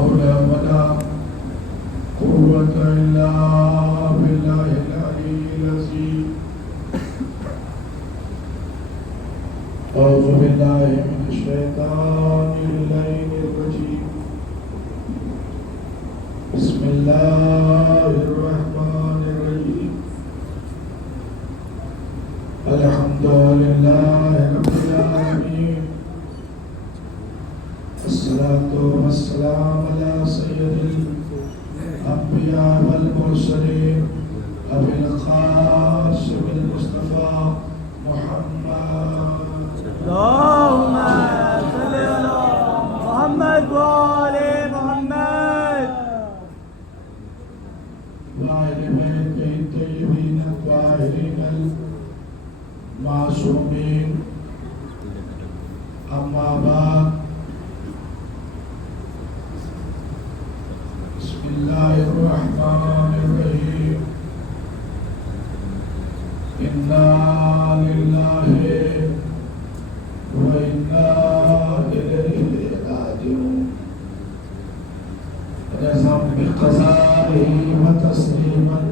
हौल वला कुव्वत इल्ला बिल्लाहिल अलीय्यिल अज़ीम। औज़ु बिल्लाहि मिनश शैतानिर रजीम। बिस्मिल्लाहिर रहमानिर रहीम। अल्हम्दुलिल्लाहि रब्बिल आलमीन। अस्सलातु वस्सलामु अला सय्यिदिल अंबिया वल मुरसलीन अबिल क़ासिमिल मुस्तफ़ा मुहम्मद। अल्लाहुम्मा सल्लि अला मुहम्मद व आले मुहम्मद। वाइल बैति तय्यबीन ताहिरीन मासूमीन। अम्मा बाद। बिस्मिल्लाहिर्रहमानिर्रहीम। इन्ना लिल्लाहि व इन्ना इलैहि राजिऊन। रज़म बिक़ज़ाइहि व तस्लीमन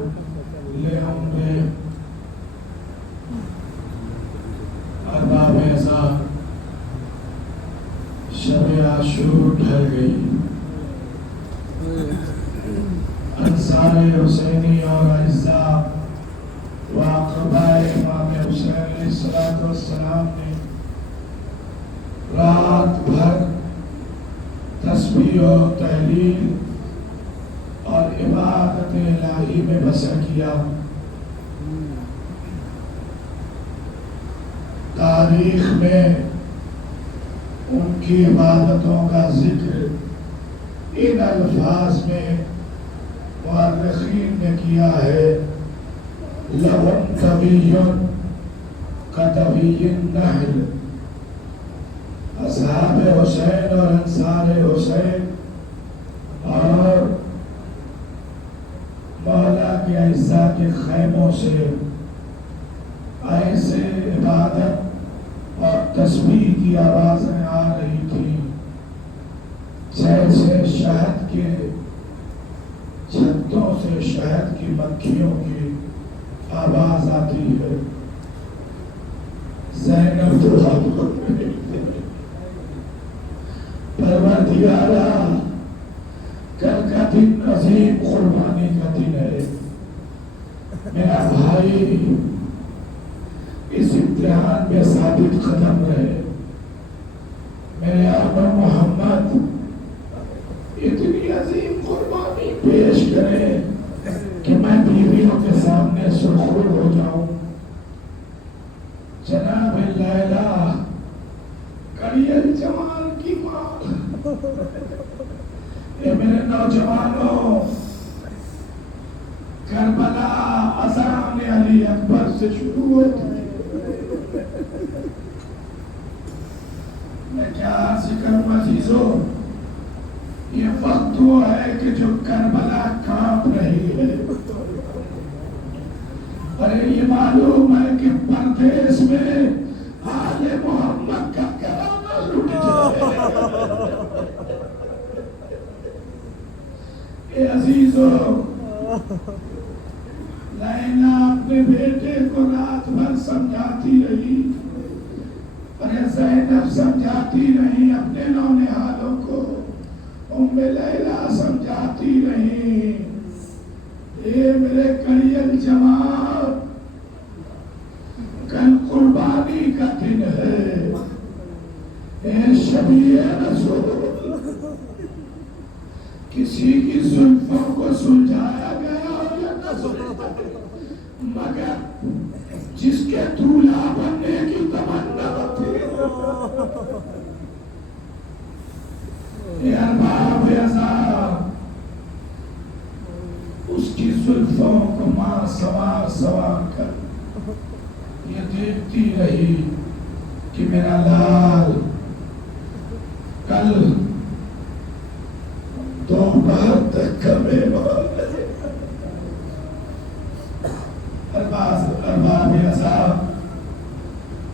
लिअम्रिहि। अरबाब एज़ान, शब आशूर ढल गई। अंसारे हुसैनी और अज़्ज़ा व अक़बाए इमाम हुसैन अलैहिस्सलाम ने रात भर तस्बीह और तहलील और इबादत इलाही में बसर किया। तारीख में उनकी इबादतों का जिक्र इन अल्फाज में मुअर्रिखीन ने किया है, लहुम तवीयुन कतवीयिन नहल। असहाब हुसैन और अंसार हुसैन और मौला के अज़्ज़ा के खैमों से ऐसे इबादत और तस्बीह की आवाज़ें आ रही थी जैसे शहद के छत्तों से शहद की मक्खियों की आवाज आती है। ज़ैनब दुआ परवरदिगारा, कल का दिन अजीम कुर्बानी का दिन है। मेरा भाई इस इम्तिहान में साबित कदम रहे। मेरे आका मोहम्मद इतनी अजीम कुर्बानी पेश करे कि मैं बीवियों के सामने सुरखुर हो जाऊं। जनाब लैला करियल जमाल की माँ, ये मेरे नौजवानों, करबला अज़ान अली अकबर से शुरू होती है। मैं क्या अर्ज़ करूं अज़ीज़ों, ये वक्त वो है कि जो करबला कांप रही है। अरे ये मालूम है कि परदेश में आले मोहम्मद का करामा लुट जाए। ये अजीजों, लैला अपने बेटे को रात भर समझाती रही। अरे ज़ैनब समझाती रही अपने नौनिहालों को। उम्मे लैला समझाती रही। ये मेरे करियल जमाल, कल कुर्बानी का दिन है। ये शबीए रसूल, किसी की जुल्फों को सुलझाया गया या न सुलझाया, मगर जिसके दूल्हा बनने की तमन्ना थी। अरबाब एज़ान, उसकी जुल्फों को मां सवार सवार कर ये देखती रही कि मेरा लाल कल दोपहर तक कमे। अरबाब एज़ान,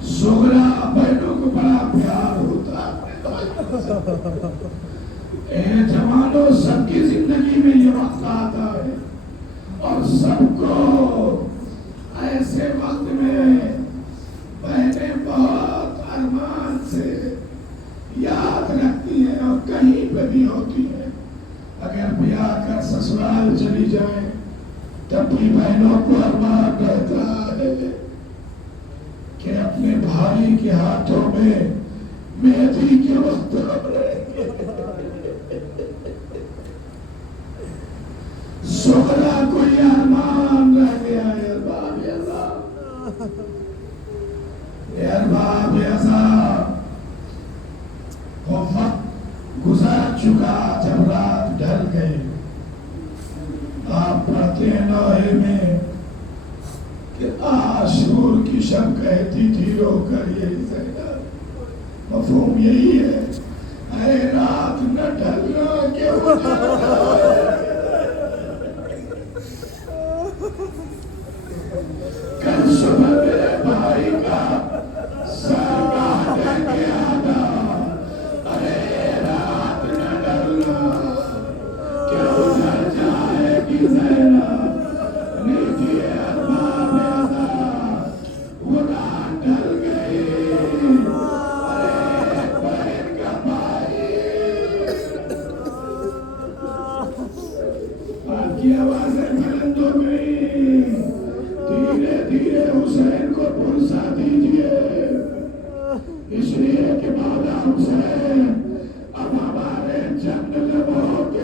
सुगरा बहनों को बड़ा प्यार होता है। जवानों, सबकी जिंदगी में ये वक्त आता है और सबको ऐसे वक्त में बहनें बहुत अरमान से याद रखती हैं और कहीं पे भी होती हैं। अगर ब्याह कर ससुराल चली जाए तब भी बहनों को अरमान रहता है कि अपने भाई के हाथों में मेहंदी के वक्त सुगरा को अरमान रह गया। वो वक्त गुजर चुका जब रात ढल गई। आप पढ़ते हैं नौहे में कि आशूर की शब कहती थी रोकर ये मफहूम यही है, अरे रात न ढलना क्यों। कल सुबह मेरे भाई का सर काटने के आना, अरे रात न ढलना क्यों डर जाएगी ज़ैनब, नीचे अरबाब अज़ा वो रात ढल गई। अरे बहन का भाई, आपकी आवाज़ें बुलंद हो गई। धीरे धीरे हुसैन को पुरसा दीजिए, इसलिए कि मौला हुसैन अब हमारे जंग लबों के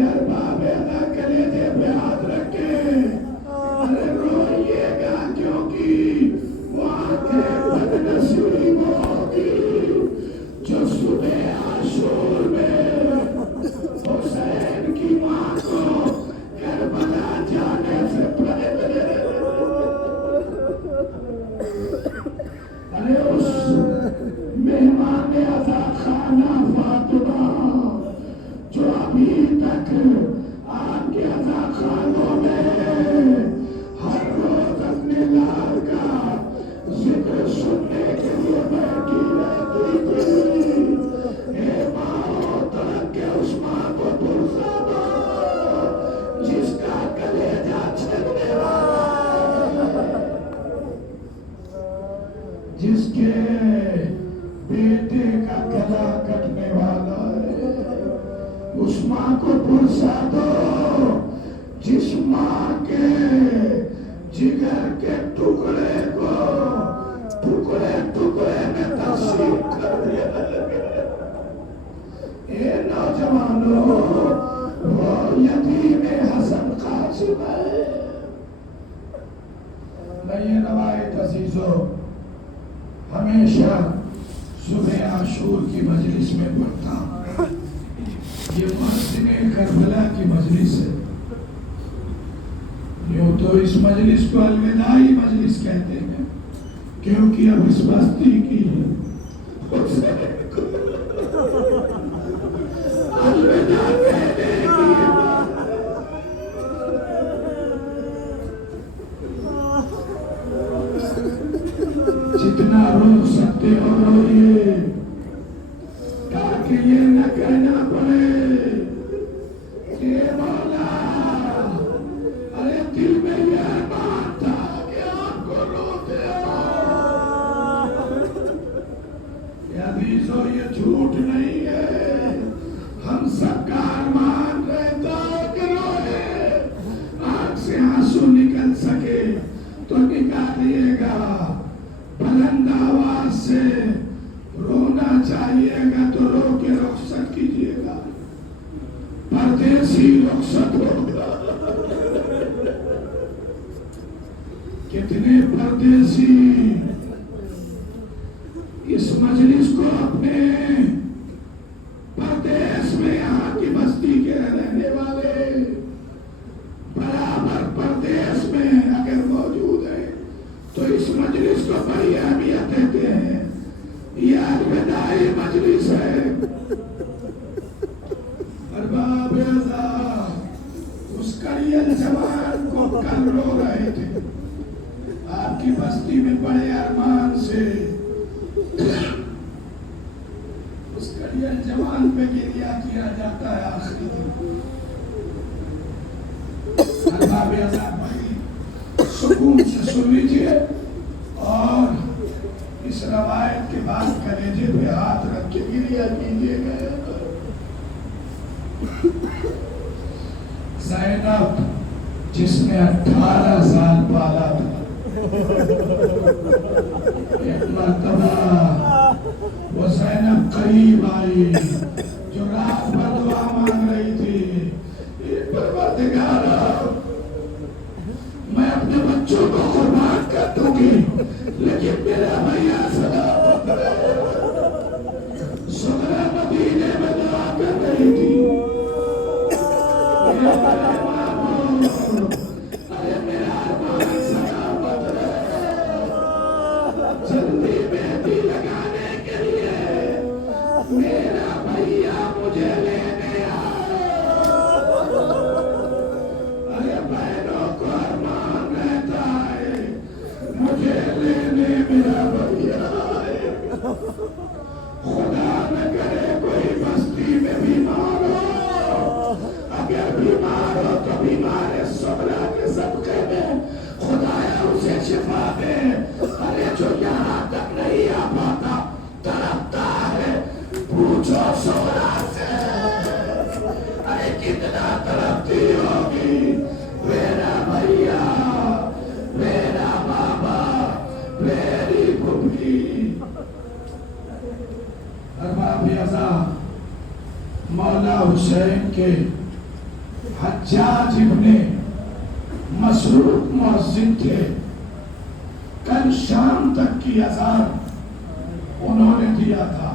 अरबाब अज़ा कलेजे पे हाथ रखे। अरे रोइएगा क्योंकि वो आंखें बदनसीब होगी जो सुबह आशूर में हुसैन की मां को करबला जाने से पहले, अरे उस मेहमान अज़ा खाना फातिमा जो अभी तक आपके अज़ा खानों में हर रोज अपने लाल का जिक्र सुनने के लिए बैठी रहती थी। हे माँ, तरक के उस माँ को पुरसा दो जिसका कलेजा छलने वाला, जिसके बेटे का गला कटने वाला है। उस माँ को पुरसा दो जिस माँ के जिगर के टुकड़े को टुकड़े टुकड़े में तकसीम कर दिया। ये नौजवानों, वो यतीम हसन कासिम है। मैं ये रवायत अजीजों हमेशा सुबह आशूर की मजलिस में पढ़ता हूँ। ये मुहस्सिन करबला की मजलिस है। यूं तो इस मजलिस को अलविदाई मजलिस कहते हैं क्योंकि अब इस बस्ती की अलविदा कहने की जितना रो सकते हो रोइए ताकि ये न कहना पड़े कि मौला, अरे दिल में यह बात था कि आपको रोते हो। अजीजों, ये झूठ नहीं है, हम सबका अरमान रहता है कि रोए, आंख से आंसू निकल सके तो निकालिएगा, बुलंद आवाज से रोना चाहिएगा तो रो के रुखसत कीजिएगा, परदेसी रुखसत होगा। कितने परदेसी इस मजलिस को अपने परदेश में, यहाँ की बस्ती के रहने वाले बराबर परदेश में अगर मौजूद है तो इस मजलिस को बड़ी अहमियत देते हैं। यह अलविदाई मजलिस है। अरबाब अज़ा उस करियल जवान को कल रो रहे थे, आपकी बस्ती में बड़े अरमान से जवान पे गिरिया किया जाता है आखिरी दिन। अरबाब आजाद भाई सुकून से सुन लीजिए और इस रवायत के बाद कलेजे पे हाथ रख के गिरिया कीजिएगा। ज़ैनब जिसने 18 साल पाला था, एक मर्तबा वो ज़ैनब करीब आई जो रात भर दुआ मांग रही थी, परवरदिगारा मैं अपने बच्चों को कुर्बान कर दूंगी लेकिन मेरा भैया सलामत रहे। सुगरा मदीने में दुआ कर रही थी, अरे मेरा अरमान सलामत रहे। जल्दी मेहंदी लगाने के लिए मेरा भैया मुझे लेने आए। अरे बहनों को अरमान रहता है मुझे लेने मेरा भैया आए। खुदा न करे कोई बस्ती में बीमार हो, अगर बीमार हो तो बीमार सुगरा के सबके में खुदाया उसे शिफा दे। अरे जो यहाँ तक नहीं आ पाता तड़पता है, पूछो सुगरा से अरे कितना तड़पती होगी मेरा भैया, मेरा बाबा, मेरी पुत्री। अरबाब आजाद मौला हुसैन के हज्जाज इब्ने मसरूक मुअज्जिन थे। कल शाम तक की अज़ान उन्होंने दिया था,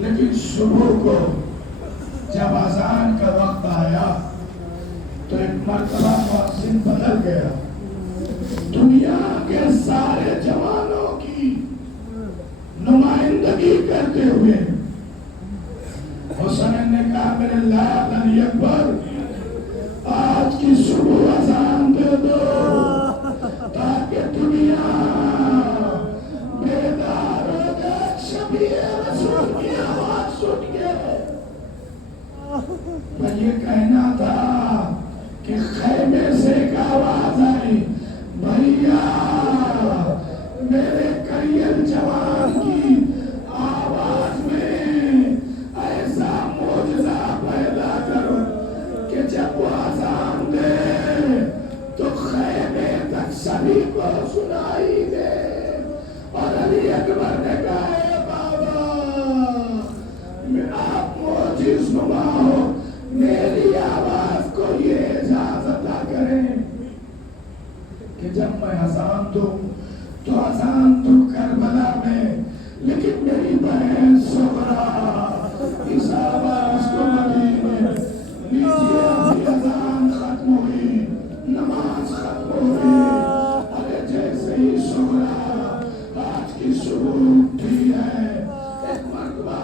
लेकिन सुबह को जब अज़ान का वक्त आया तो एक मर्तबा मुअज्जिन बदल गया। दुनिया के सारे जवानों की नुमाइंदगी करते हुए हुसैन ने कहा मेरे लाल अली अकबर आज की सुबह अज़ान दे दो ताकि दुनिया बेदार हो जाए, शबीए रसूल की आवाज सुन के। पर ये कहना था कि खैमे से एक आवाज आई, भैया मेरे करियल जवान की आवाज में ऐसा मौजज़ा पैदा करो कि जब वो अज़ान दे तो खैमे तक सभी को सुनाई दे। और अली अकबर ने कहा बाबा आप मौजिज़ नुमा हो, मेरी आवाज को ये इजाजत करें कि जब मैं अज़ान दूं तो अज़ान दूं करबला में, लेकिन मेरी बहन सुगरा इस आवाज को मदीने नीचे अभी अज़ान खत्म हुई, नमाज खत्म हुई। अरे जैसे ही सुगरा आज की सुबह उठी है, एक मर्तबा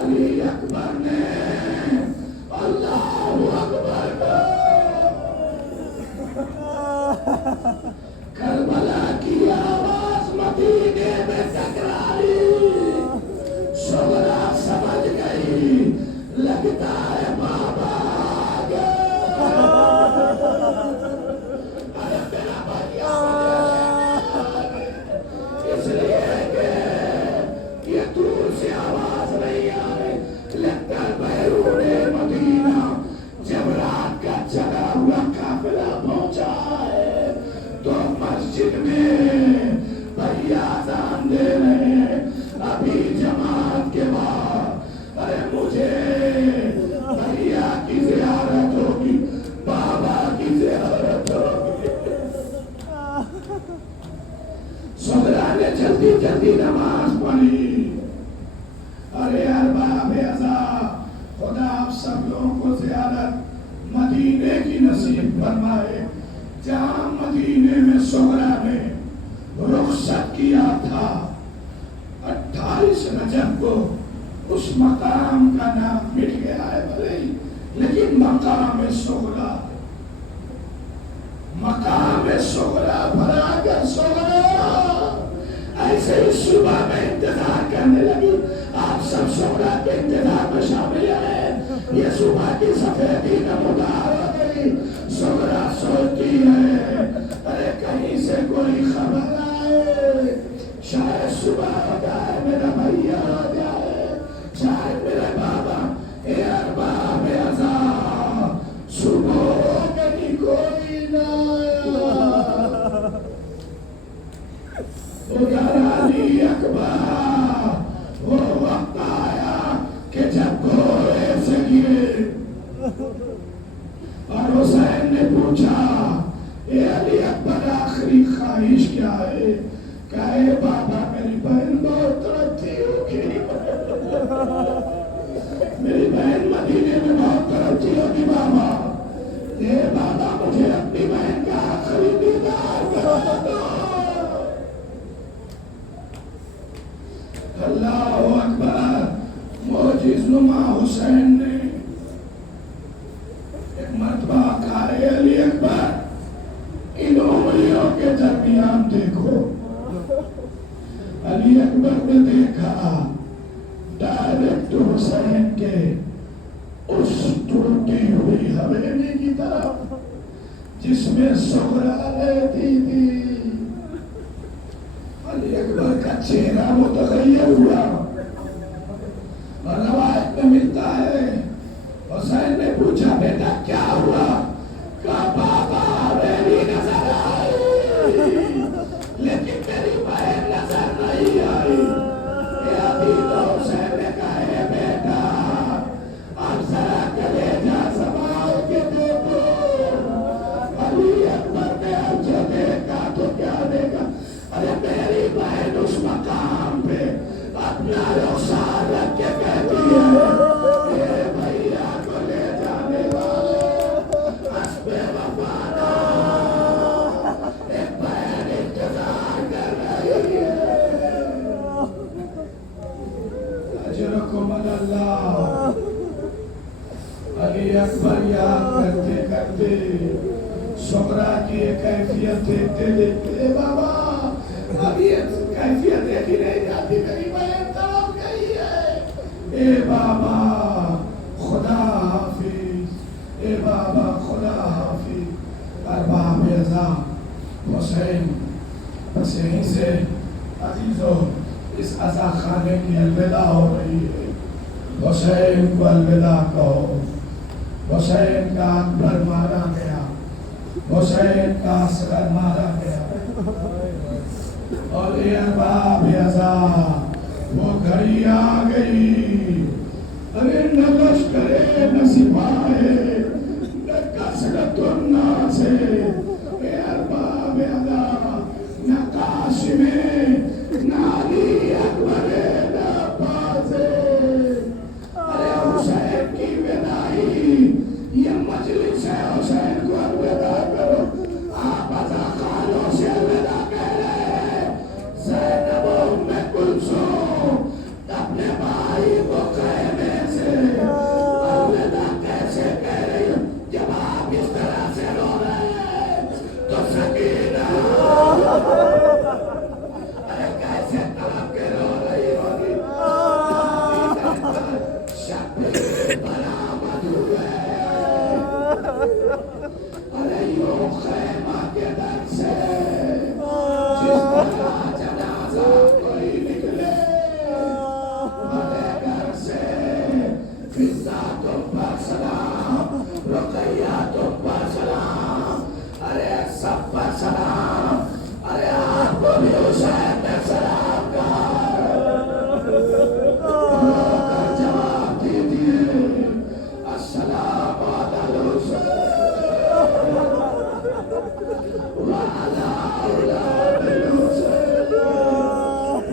अली अकबर ने अल्लाहु अकबर करबला की आवाज मदीने में टकराई। सुगरा समझ गई लगता है बाबा आ गए। अरे मेरा भैया इसलिए कि ये दूर से आवाज नहीं आए, लगता बैरूने मदीना जब रात का चला हुआ काफिला पहुंचा है तो मस्जिद में भैया अज़ान दे रहे हैं अभी जमात के बाद। अरे मुझे भैया की ज़ियारत होगी, बाबा की ज़ियारत होगी। सुगरा ने जल्दी जल्दी नमाज पढ़ी। अरे अरबाब आजाद खुदा आप सब लोगों को ज़ियारत मदीने की नसीब फरमाए, जहाँ मदीने में सुगरा ने रुखसत किया था 28 रजब को। उस मकाम का नाम मिट गया है भले ही, लेकिन मकाम सुगरा, मकाम सुगरा भराकर सुगरा ऐसे ही सुबह में इंतजार करने लगी। आप सब शोहरा के इंतजार में शामिल है। ये सुबह की सफेदी नमूदार हो गई। शोहरा सोचती है अरे कहीं से कोई खबर आए, शायद सुबह हो जाए, मेरा भैया हो जाए, शायद मेरे बाबा ए अरबाब अज़ा सुबह हो गई कोई ना आया। उधर अली अकबर वो वक्त आया कि जब घोड़े से गिरे और हुसैन ने पूछा ए अली अकबर आखिरी ख्वाहिश क्या है? कहे बाबा मेरी बहन बहुत तरक्की होगी, मेरी बहन मदीने में बहुत तरक्की होगी बाबा। ये बाबा मुझे अपनी बहन का आखिरी दीदार करा दो। अल्लाहु अकबर। मोजिज़नुमा हुसैन ने एक मर्तबा कहा अली अकबर इन उंगलियों के दरमियान देखो। अली अकबर ने देखा डायरेक्ट हुसैन के उस टूटी हुई हवेली की तरफ जिसमें सुगरा रहती थी। अली अकबर का चेहरा मुतगय्यर हुआ और रवायत में मिलता है हुसैन ने पूछा बेटा क्या हुआ? कहा बाबा हवेली नजर आई लेकिन मेरी बहन नजर नहीं आई। अभी तो हुसैन ने कहा बेटा अब जरा कलेजा संभाल के देखो। अली अकबर ने अब जो देखा तो क्या देखा? अरे मेरी बहन उस मकाम पे अपना रुखसार रख के कहती है भैया को ले जाने वाले हस्बे वफाना एक बहन इंतजार कर रही है। अजरकुम अल्लाह। अली अकबर याद करते करते सुगरा की कैफियत देखते देखते बाबा अब ये कैफियत देखी नहीं जाती, मेरी बहन तड़प गई है। ए बाबा खुदा हाफिज, ए बाबा खुदा हाफिज। अरबाब अज़ा हुसैन बस यहीं से अजीजों इस अज़ा खाने की अलविदा हो रही है। हुसैन को अलविदा कहो। हुसैन का अकबर मारा गया, हुसैन का असगर मारा गया और ये अरबाब अज़ा वो घड़ी आ गई। अरे न लश्करे न सिपाहे न कसरतुन नासे, ए अरबाब अज़ा न काशिमे न अली अकबर न अब्बासे। अरे हुसैन की विदाई ये मजलिस है, हुसैन को अलविदा करो। आप अज़ा खानों से अलविदा कह रहे हैं। ज़ैनब उम्मे कुलसूम अपने भाई को कहने से अलविदा कैसे कह रही हो जब आप इस तरह से रो रहे हैं? तो सकीना अरे कैसे तड़प के रो रही होगी? शब्द बरामद हुए। अरे यूं खैमा के दर से जिस तरह जनाजा कोई निकले बड़े घर से, फिजा तुम पर सलाम, रुकैया तुम पर सलाम, अरे सब पर सलाम। अरे आपको भी हुसैन ने सलाम कहा, जवाब दीजिए अस्सलाम अलैकुम वाला औलाद हुसैन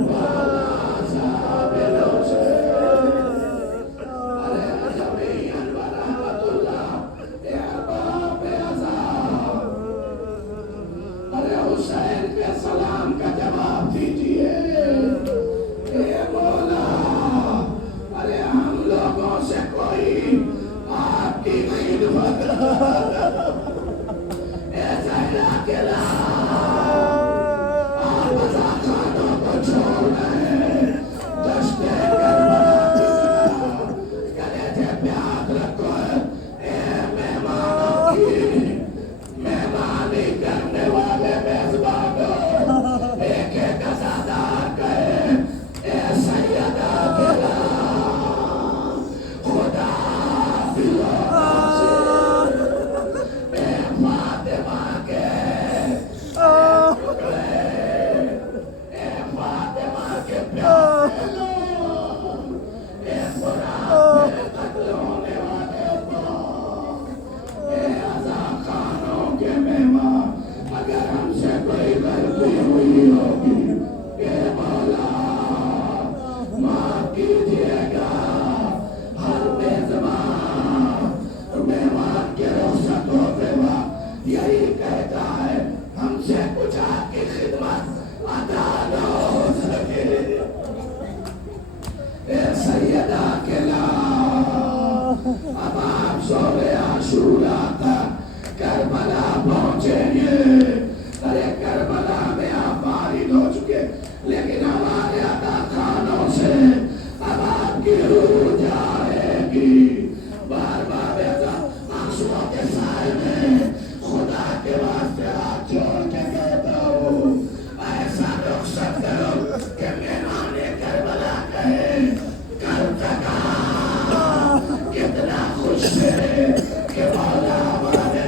वाला साबिल हुसैन। अरे जमीअन व रहमतुल्लाह या बाब अज़ा। अरे हुसैन के सलाम का जवाब दीजिए ए मौला। अरे हम लोगों से कोई आपकी खिदमत ऐसा अकेला आप अज़ा खानों को छोड़ रहे दश्ते करबला कोई गलती हुई होगी ये मौला माफ कीजिएगा। हर मेजबान मेहमान के रुखसत होते वक्त यही कहता है हमसे कुछ आपकी खिदमत अदा न हो सके। ए सैयदा के अब आप शोले आशूरा तक करबला पहुंचेंगे। अरे करबला में आप फारिग हो चुके, लेकिन हमारे अदा खानों से अब आपकी रूह जाएगी। बार बार आंसुओं के साए में खुदा के वास्ते हाथ जोड़ के कहता हूँ ऐसा रुखसत करो कि मेहमान करबला कहे कर सका कितना खुश है कि मौला हमारे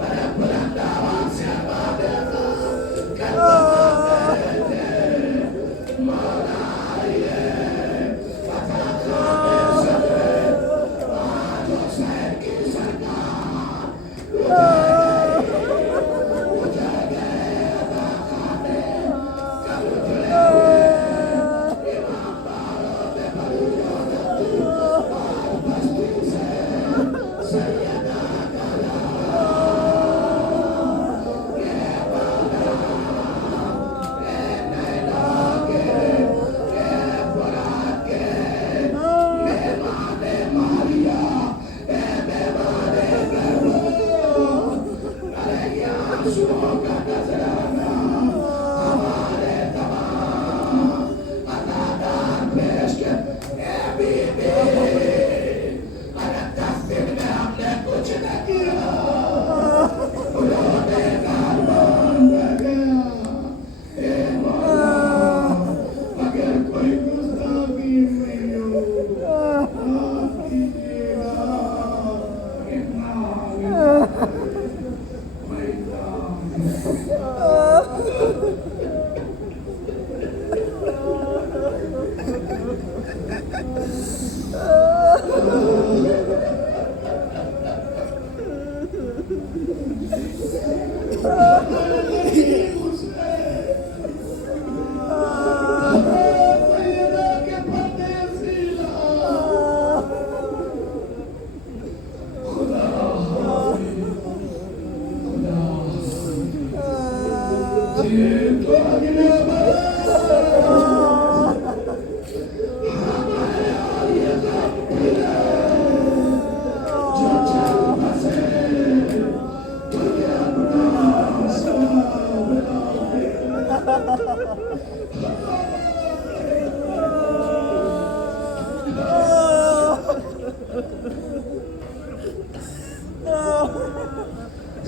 बड़ा बुलंद आवाज से आवाज करता मौला आइए फतह खाने सदरे आज हुसैन की सरकार उजड़ गए अदा खाने कब उजड़े ईमानदारों पे बड़ी रौनक और बस्ती से सैयदा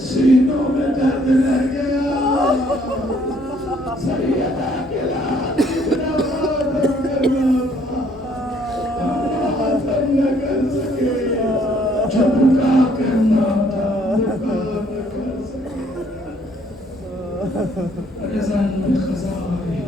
सीनों में दर्द रह गया। सैयदा के लाल न कर सके, झुका करना था न कर सके। रज़न में खज़ाने